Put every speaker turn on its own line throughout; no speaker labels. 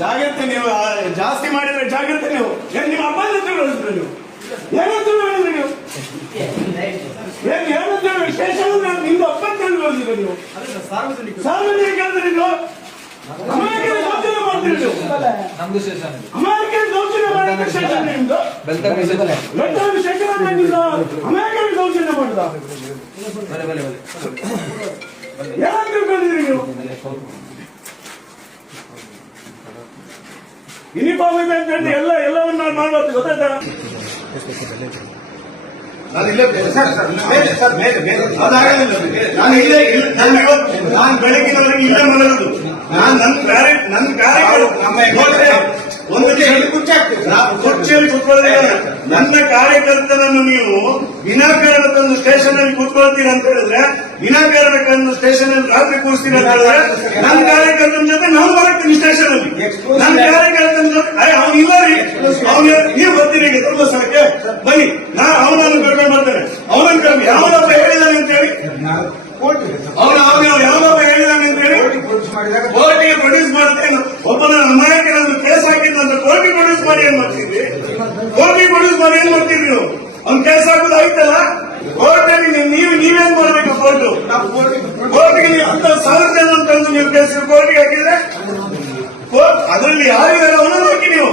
ಜಾಗ್ರತೆ ನೀವು ಜಾಸ್ತಿ ಮಾಡಿದ್ರೆ ಜಾಗ್ರತೆ ನೀವು. ನಿಮ್ಮ ಅಪ್ಪನ ಜೊತೆ ಹೇಳಿದ್ರು ನೀವು? ಏನಂತ ಹೇಳಿದ್ರಿ ನೀವು? ಏನ್ ಏನಂತ ನಿಮ್ದು ಅಪ್ಪನ ನೀವು. ಸಾರ್ವಜನಿಕ ಅಂದ್ರೆ ನೀವು? ದೌರ್ಜನ್ಯ
ನಮ್ದು?
ದೌರ್ಜನ್ಯ ಮಾಡಿದ?
ಬಲೆ
ಏನಂತ ತಿಳ್ಕೊಂಡಿದ್ರಿ ನೀವು? ಯೂನಿಫಾರ್ಮ್ ಇದೆ ಅಂತ ಹೇಳಿ ಎಲ್ಲ ಎಲ್ಲವನ್ನ ಮಾಡ್ಬೋದು ಗೊತ್ತಾಯ್ತಾ?
ನಾನು ಇಲ್ಲೇ ನಾನು ಇಲ್ಲೇ ನಾನು ನಾನು ಬೆಳಗಿನವರೆಗೆ ಇಲ್ಲೇ ಮಾಡೋದು ನಾನು ನನ್ನ ಕಾರ್ಯ ನನ್ನ ಕಾರ್ಯಗಳು ಒಂದು ನಾನು ಕುರ್ಚಿಯಲ್ಲಿ ಕೂತ್ಕೊಳ್ಳೋದಿಲ್ಲ ನನ್ನ ಕಾರ್ಯಕರ್ತನನ್ನು ನೀವು ವಿನಾಕಾರಣ ತಂದು ಸ್ಟೇಷನ್ ಅಲ್ಲಿ ಕೂತ್ಕೊಳ್ತೀರಾ ಅಂತ ಹೇಳಿದ್ರೆ ವಿನಾಕಾರಣ ಸ್ಟೇಷನ್ ಅಲ್ಲಿ ರಾತ್ರಿ ಕೂರಿಸ್ತೀರಾ ಅಂತ ಹೇಳಿದ್ರೆ ನನ್ನ ಕಾರ್ಯಕರ್ತನ ಜೊತೆ ನಾನು ಬರುತ್ತೀನಿ ಸ್ಟೇಷನ್ ಅಲ್ಲಿ ನನ್ನ ಕಾರ್ಯಕರ್ತನ ಜೊತೆ ಅವನು ಇಲ್ಲ ರೀ ಅವನು ನೀವು ಬರ್ತೀರಿ ಈಗ ಧರ್ಮಸ್ಥಳಕ್ಕೆ ಬನ್ನಿ ನಾ ಅವನನ್ನು ಕರ್ಕೊಂಡು ಬರ್ತೇನೆ ಅವನನ್ನು ಕರ್ಕೊಂಡು ಯಾವನೊಬ್ಬ ಹೇಳಿದಾನೆ ಅಂತ ಹೇಳಿ ಅವನು ಅವನು ಯಾವ ಹೇಳಿದಾನೆ ಅಂತ ಹೇಳಿ? ಕೋರ್ಟಿಗೆ ಪ್ರೊಡ್ಯೂಸ್ ಮಾಡ್ತೇನೆ ಒಬ್ಬನ ಅಮಾಯಕನನ್ನು ಕೇಸ್ ಹಾಕಿದ್ದಂತ ಕೋರ್ಟಿಗೆ ಪ್ರೊಡ್ಯೂಸ್ ಮಾಡಿ ಏನ್ ಮಾಡ್ತಿದ್ವಿ ಕೋರ್ಟಿಗೆ ಪ್ರೊಡ್ಯೂಸ್ ಮಾಡಿ ಏನ್ ಮಾಡ್ತಿದ್ವಿ ನೀವು? ಅವ್ನು ಕೇಸ್ ಹಾಕೋದು ಆಯ್ತಲ್ಲ? ಕೋರ್ಟಲ್ಲಿ ನೀವು ನೀವೇನ್ ಮಾಡ್ಬೇಕು ಕೋರ್ಟ್? ಕೋರ್ಟಿಗೆ ನೀವು ಅಂತ ಸಾವಿರ ಜನ ತಂದು ನೀವು ಕೇಸ್ ಕೋರ್ಟ್ಗೆ ಹಾಕಿದ್ರೆ? ಕೋರ್ಟ್ ಅದರಲ್ಲಿ ಯಾರಿಗಾರ ಅವನನ್ನು ಹಾಕಿ ನೀವು.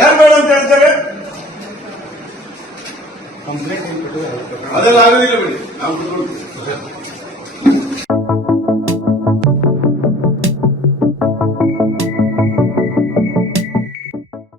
ಯಾರು ಬೇಡ ಅಂತ ಹೇಳ್ತಾರೆ? ಅದೆಲ್ಲ ಆಗೋದಿಲ್ಲ ಬಿಡಿ. ನಾವು